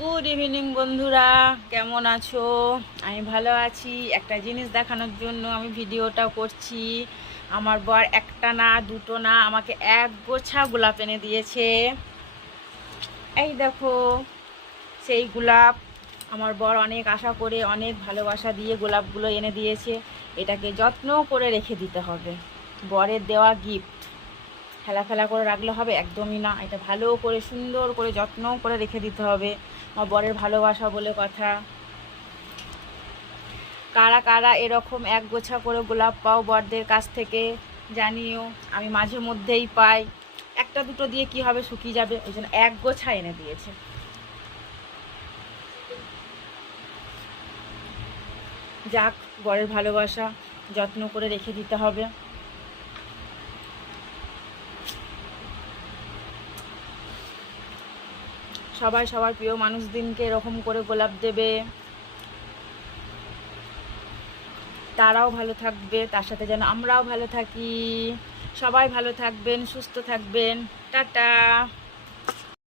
Good evening বন্ধুরা, কেমন আছো? আমি ভালো আছি। একটা জিনিস দেখানোর জন্য আমি ভিডিওটা করছি। আমার বর একটা না দুটো না আমাকে এক গোছা গোলাপ এনে দিয়েছে। এই দেখো সেই গোলাপ। আমার বর অনেক আশা করে অনেক ভালোবাসা দিয়ে গোলাপগুলো এনে দিয়েছে। এটাকে যত্ন করে রেখে দিতে হবে। বরের দেওয়া গিফট ফেলা ফেলা করে রাখলে হবে? একদমই না। এটা ভালো করে সুন্দর করে যত্ন করে রেখে দিতে হবে। আমার বরের ভালোবাসা বলে কথা। কারা কারা এরকম এক গোছা করে গোলাপ পাও বরদের কাছ থেকে জানিও। আমি মাঝে মধ্যেই পাই। একটা দুটো দিয়ে কি হবে, শুকিয়ে যাবে। ওই জন্য এক গোছা এনে দিয়েছে। যাক, বরের ভালোবাসা যত্ন করে রেখে দিতে হবে। সবাই সবার প্রিয় মানুষদিনকে এরকম করে গোলাপ দেবে। তারাও ভালো থাকবে, তার সাথে যেন আমরাও ভালো থাকি। সবাই ভালো থাকবেন, সুস্থ থাকবেন। টাটা।